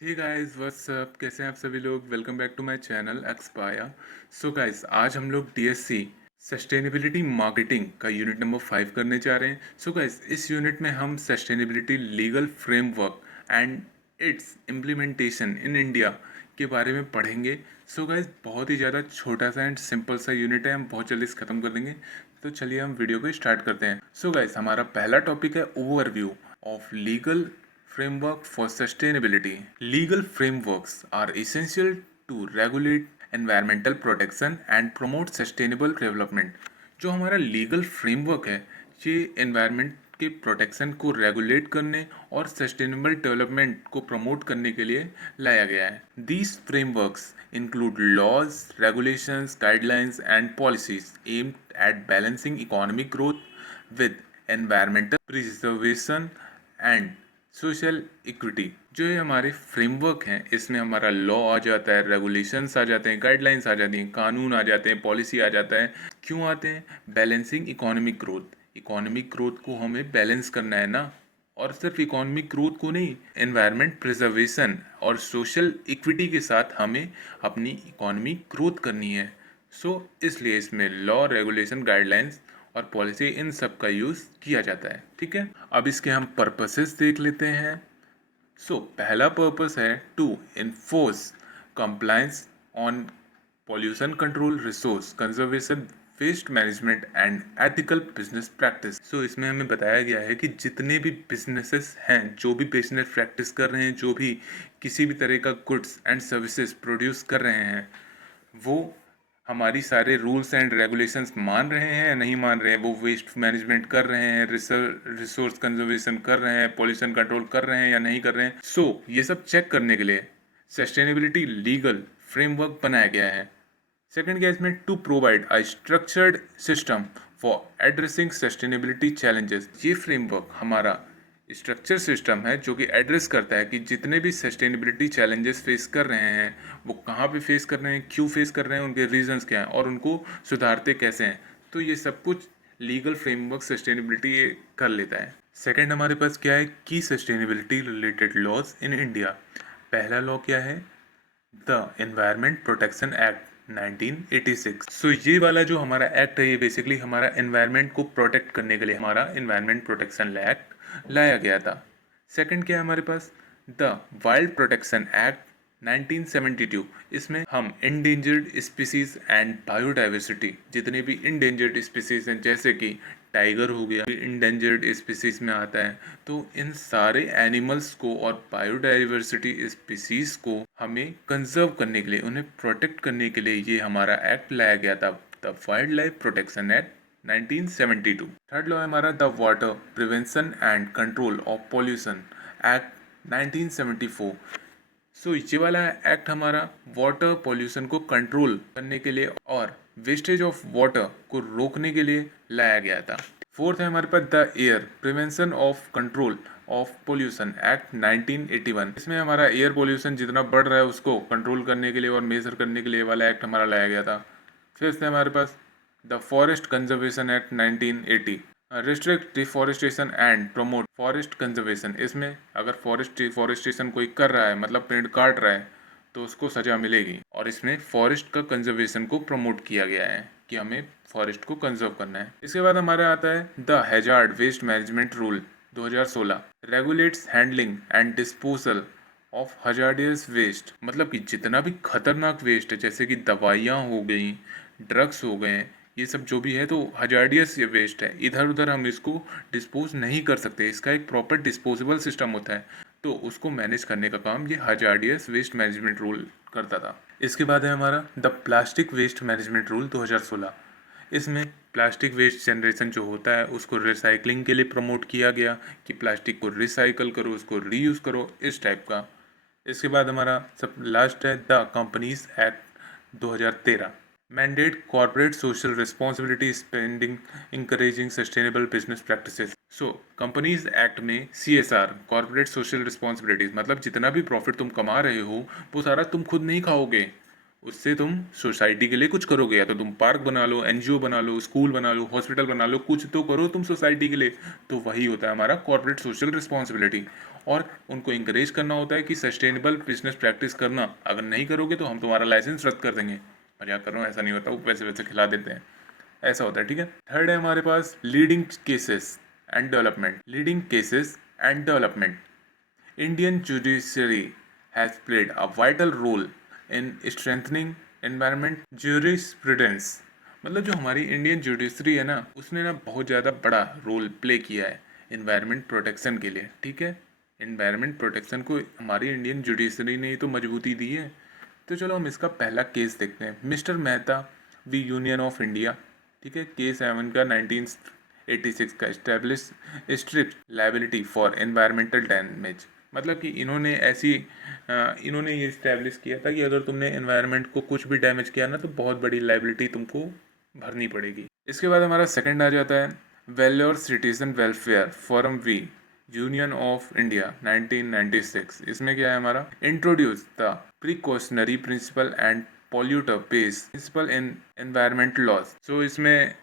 Hey guys what's up, कैसे हैं आप सभी लोग। Welcome back to my channel एक्सपाया। सो गाइस, आज हम लोग डीएससी सस्टेनेबिलिटी मार्केटिंग का यूनिट नंबर 5 करने जा रहे हैं। सो गाइस, इस यूनिट में हम sustainability legal framework and it's implementation in India के बारे में पढ़ेंगे। सो गाइस, बहुत ही ज़्यादा छोटा सा एंड सिंपल सा यूनिट है, हम बहुत जल्दी इसे ख़त्म कर देंगे। तो चलिए हम वीडियो को स्टार्ट करते हैं। सो गाइस, हमारा पहला टॉपिक है overview of legal Framework for sustainability. Legal frameworks are essential to regulate environmental protection and promote sustainable development. जो हमारा लीगल फ्रेमवर्क है, ये एनवायरनमेंट के प्रोटेक्शन को रेगुलेट करने और सस्टेनेबल डेवलपमेंट को प्रमोट करने के लिए लाया गया है। These frameworks include laws, regulations, guidelines and policies aimed at balancing economic growth with environmental preservation and social equity. जो ये हमारे फ्रेमवर्क हैं, इसमें हमारा लॉ आ जाता है, रेगुलेशंस आ जाते हैं, गाइडलाइंस आ जाती हैं, कानून आ जाते हैं, पॉलिसी आ जाता है। क्यों आते हैं? Balancing economic growth. Economic growth को हमें बैलेंस करना है ना, और सिर्फ इकोनॉमिक ग्रोथ को नहीं, एनवायरनमेंट प्रिजर्वेशन और सोशल इक्विटी के साथ हमें अपनी इकोनॉमिक ग्रोथ करनी है। इसलिए इसमें लॉ, रेगुलेशन, गाइडलाइंस और पॉलिसी, इन सब का यूज़ किया जाता है। ठीक है, अब इसके हम पर्पसेस देख लेते हैं। पहला पर्पस है to enforce compliance on pollution control, resource conservation, waste management and ethical business practice. इसमें हमें बताया गया है कि जितने भी बिजनेसेस हैं, जो भी बिजनेस प्रैक्टिस कर रहे हैं, जो भी किसी भी तरह का गुड्स एंड सर्विसेज प्रोड्यूस कर रहे हैं, वो हमारी सारे रूल्स एंड रेगुलेशंस मान रहे हैं या नहीं मान रहे हैं। वो वेस्ट मैनेजमेंट कर रहे हैं, रिसोर्स कंजर्वेशन कर रहे हैं, पॉल्यूशन कंट्रोल कर रहे हैं या नहीं कर रहे हैं। ये सब चेक करने के लिए सस्टेनेबिलिटी लीगल फ्रेमवर्क बनाया गया है। सेकंड क्या इसमें, to provide a structured system for addressing sustainability challenges. ये फ्रेमवर्क हमारा स्ट्रक्चर सिस्टम है जो कि एड्रेस करता है कि जितने भी सस्टेनेबिलिटी चैलेंजेस फेस कर रहे हैं, वो कहाँ पे फेस कर रहे हैं, क्यों फेस कर रहे हैं, उनके रीजंस क्या हैं और उनको सुधारते कैसे हैं। तो ये सब कुछ लीगल फ्रेमवर्क सस्टेनेबिलिटी ये कर लेता है। सेकंड हमारे पास क्या है, की sustainability related laws in India. पहला लॉ क्या है, द एनवायरनमेंट प्रोटेक्शन एक्ट 1986। ये वाला जो हमारा एक्ट है, ये बेसिकली हमारा एनवायरनमेंट को प्रोटेक्ट करने के लिए हमारा एनवायरनमेंट प्रोटेक्शन एक्ट लाया गया था। सेकंड क्या है हमारे पास, द वाइल्ड प्रोटेक्शन एक्ट 1972। इसमें हम इंडेंजर्ड स्पीसीज एंड बायोडाइवर्सिटी, जितने भी इंडेंजर्ड स्पीसीज हैं, जैसे कि टाइगर हो गया, इंडेंजर्ड स्पीसीज में आता है, तो इन सारे एनिमल्स को और बायोडाइवर्सिटी स्पीसीज को हमें कंजर्व करने के लिए, उन्हें प्रोटेक्ट करने के लिए ये हमारा एक्ट लाया गया था, the wild life protection act 1972। Third law है हमारा the water prevention and control of pollution act 1974। ये वाला एक्ट हमारा वाटर पॉल्यूशन को कंट्रोल करने के लिए और वेस्टेज ऑफ वाटर को रोकने के लिए लाया गया था। फोर्थ है हमारे पास the air prevention of control of pollution act 1981। इसमें हमारा एयर पोल्यूशन जितना बढ़ रहा है उसको कंट्रोल करने के लिए और मेजर करने के लिए वाला एक्ट हमारा लाया गया था। फिफ्थ है हमारे पास the forest conservation act 1980। Restrict deforestation and promote forest conservation. इसमें अगर डिफॉरेस्टेशन कोई कर रहा है, मतलब पेड़ काट रहा है, तो उसको सजा मिलेगी। और इसमें फॉरेस्ट का कंजर्वेशन को प्रमोट किया गया है कि हमें फॉरेस्ट को कंजर्व करना है। इसके बाद हमारे आता है the hazard waste management rule 2016। Regulates handling and disposal of hazardous waste. मतलब कि जितना भी खतरनाक वेस्ट है, जैसे कि दवाइयाँ हो गई, ड्रग्स हो गए, ये सब जो भी है, तो हजार्डियस ये वेस्ट है, इधर उधर हम इसको डिस्पोज नहीं कर सकते। इसका एक प्रॉपर डिस्पोजेबल सिस्टम होता है, तो उसको मैनेज करने का काम ये हजार्डियस वेस्ट मैनेजमेंट रूल करता था। इसके बाद है हमारा the plastic waste management rule 2016। इसमें प्लास्टिक वेस्ट जनरेशन जो होता है उसको रिसाइकलिंग के लिए प्रमोट किया गया कि प्लास्टिक को रिसाइकल करो, उसको रीयूज़ करो, इस टाइप का। इसके बाद हमारा सब लास्ट है the companies act 2013। Mandate corporate social responsibility spending encouraging sustainable business practices. Companies act में CSR, कॉर्पोरेट सोशल रिस्पॉन्सिबिलिटीज, मतलब जितना भी प्रॉफिट तुम कमा रहे हो वो सारा तुम खुद नहीं खाओगे, उससे तुम सोसाइटी के लिए कुछ करोगे, या तो तुम पार्क बना लो, एनजीओ बना लो, स्कूल बना लो, हॉस्पिटल बना लो, कुछ तो करो तुम सोसाइटी के लिए। तो वही होता है हमारा कॉर्पोरेट सोशल रिस्पॉन्सिबिलिटी। और उनको इंकरेज करना होता है कि सस्टेनेबल बिजनेस प्रैक्टिस करना, अगर नहीं करोगे तो हम तुम्हारा लाइसेंस रद्द कर देंगे। मजाक कर रहा हूँ, ऐसा नहीं होता, वो पैसे वैसे खिला देते हैं, ऐसा होता है, ठीक है। थर्ड है हमारे पास leading cases and development. Leading cases and development. Indian judiciary has played a vital role in strengthening environment jurisprudence। मतलब जो हमारी इंडियन जुडिशरी है ना, उसने ना बहुत ज़्यादा बड़ा रोल प्ले किया है इन्वायरमेंट प्रोटेक्शन के लिए, ठीक है। इन्वायरमेंट प्रोटेक्शन को हमारी इंडियन जुडिशरी ने ही तो मजबूती दी है। तो चलो हम इसका पहला केस देखते हैं, mister Mehta v union of India, ठीक है। केस 7 का 1986 का establish strict liability for environmental damage. मतलब कि इन्होंने ये इस्टेब्लिश किया था कि अगर तुमने एनवायरनमेंट को कुछ भी डैमेज किया ना, तो बहुत बड़ी लाइबिलिटी तुमको भरनी पड़ेगी। इसके बाद हमारा सेकंड आ जाता है Vellore citizen welfare forum v union of India 1996। इसमें क्या है हमारा, introduce the precautionary principle and polluter base principle in environment laws. So इसमें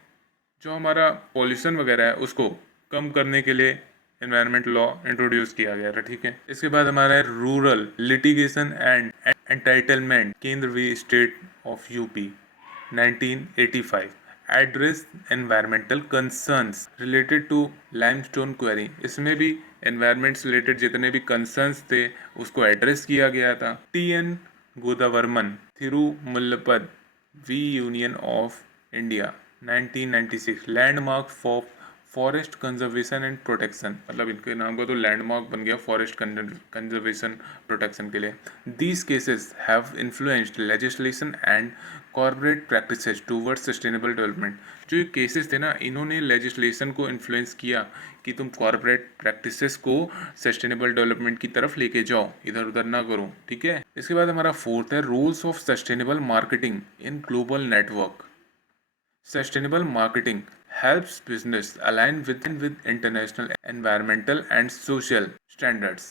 जो हमारा पॉल्यूशन वगैरह है उसको कम करने के लिए एनवायरमेंट लॉ इंट्रोड्यूस किया गया था, ठीक है। इसके बाद हमारा है rural litigation and entitlement Kendra v state of UP 1985 address environmental concerns related to limestone quarry. इसमें भी एनवायरमेंट से रिलेटेड जितने भी कंसर्न्स थे उसको एड्रेस किया गया था। T N. Godavarman Thirumulpad v union of India 1996 landmark for forest conservation and protection. मतलब इनके नाम का तो लैंडमार्क बन गया फॉरेस्ट कंजर्वेशन प्रोटेक्शन के लिए। These cases have influenced legislation and corporate practices towards sustainable development. जो ये केसेस थे ना, इन्होंने लेजिस्लेशन को इन्फ्लुएंस किया कि तुम कॉर्पोरेट प्रैक्टिसेस को सस्टेनेबल डेवलपमेंट की तरफ लेके जाओ, इधर उधर ना करो, ठीक है। इसके बाद हमारा फोर्थ है roles of sustainable marketing in global network. Sustainable marketing helps business align with international environmental and social standards।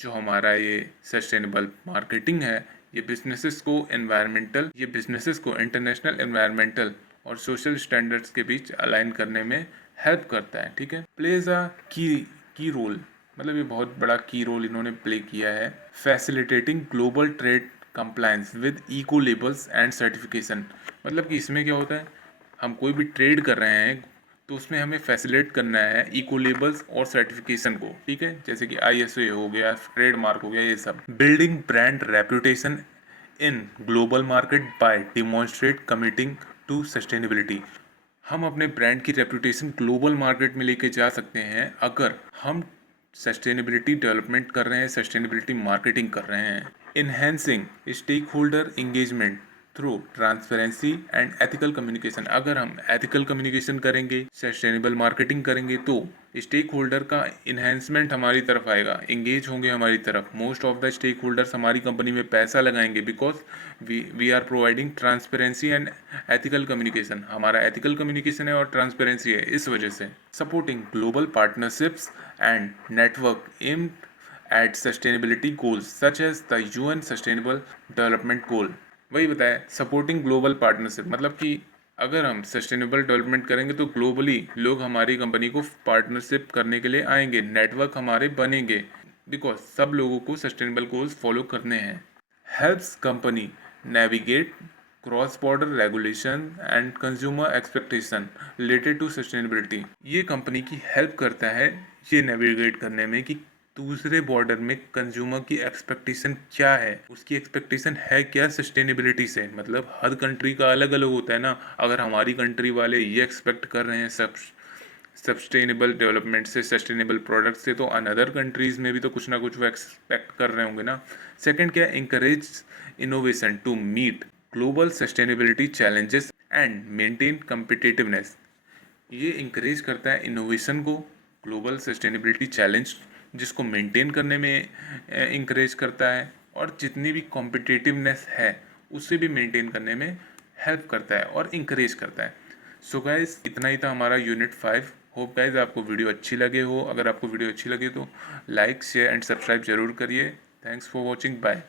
जो हमारा ये सस्टेनेबल मार्केटिंग है, ये बिजनेसेस को इंटरनेशनल एनवायरमेंटल और सोशल स्टैंडर्ड्स के बीच अलाइन करने में हेल्प करता है, ठीक है। प्लेज अ की रोल, मतलब ये बहुत बड़ा की रोल इन्होंने प्ले किया है facilitating global trade compliance with eco labels and certification. मतलब कि इसमें क्या होता है, हम कोई भी ट्रेड कर रहे हैं तो उसमें हमें फैसिलिटेट करना है इको लेबल्स और सर्टिफिकेशन को, ठीक है। जैसे कि ISO हो गया, ट्रेडमार्क हो गया, ये सब। Building brand reputation in global market by demonstrate committing to sustainability. हम अपने ब्रांड की रेपुटेशन ग्लोबल मार्केट में लेके जा सकते हैं अगर हम सस्टेनेबिलिटी डेवलपमेंट कर रहे हैं, सस्टेनेबिलिटी मार्केटिंग कर रहे हैं। Enhancing stakeholder engagement through transparency and ethical communication. अगर हम एथिकल कम्युनिकेशन करेंगे, सस्टेनेबल मार्केटिंग करेंगे, तो स्टेक होल्डर का इन्हेंसमेंट हमारी तरफ आएगा, इंगेज होंगे हमारी तरफ। Most of the stakeholders हमारी कंपनी में पैसा लगाएंगे because we are providing transparency and ethical communication. हमारा एथिकल कम्युनिकेशन है और ट्रांसपेरेंसी है, इस वजह से। Supporting global partnerships and network aim at sustainability goals such as the UN sustainable development goal. वही बताया, सपोर्टिंग ग्लोबल पार्टनरशिप, मतलब कि अगर हम सस्टेनेबल डेवलपमेंट करेंगे तो ग्लोबली लोग हमारी कंपनी को पार्टनरशिप करने के लिए आएंगे, नेटवर्क हमारे बनेंगे, बिकॉज सब लोगों को सस्टेनेबल गोल्स फॉलो करने हैं। Helps company navigate cross border regulation and consumer expectation related to sustainability. ये कंपनी की हेल्प करता है ये नेविगेट करने में कि दूसरे बॉर्डर में कंज्यूमर की एक्सपेक्टेशन क्या है, उसकी एक्सपेक्टेशन है क्या सस्टेनेबिलिटी से। मतलब हर कंट्री का अलग अलग होता है ना। अगर हमारी कंट्री वाले ये एक्सपेक्ट कर रहे हैं सब सस्टेनेबल डेवलपमेंट से, सस्टेनेबल प्रोडक्ट से, तो अनदर कंट्रीज़ में भी तो कुछ ना कुछ वो एक्सपेक्ट कर रहे होंगे ना। सेकंड क्या है, encourage innovation to meet global sustainability challenges and maintain competitiveness. ये इंकरेज करता है इनोवेशन को, ग्लोबल सस्टेनेबिलिटी चैलेंज जिसको मेंटेन करने में इंकरेज करता है, और जितनी भी कॉम्पिटिटिवनेस है उसे भी मेंटेन करने में हेल्प करता है और इंकरेज करता है। सो गाइज, इतना ही था हमारा यूनिट 5। होप गाइज आपको वीडियो अच्छी लगे हो। अगर आपको वीडियो अच्छी लगे तो लाइक, शेयर एंड सब्सक्राइब जरूर करिए। Thanks for watching, bye.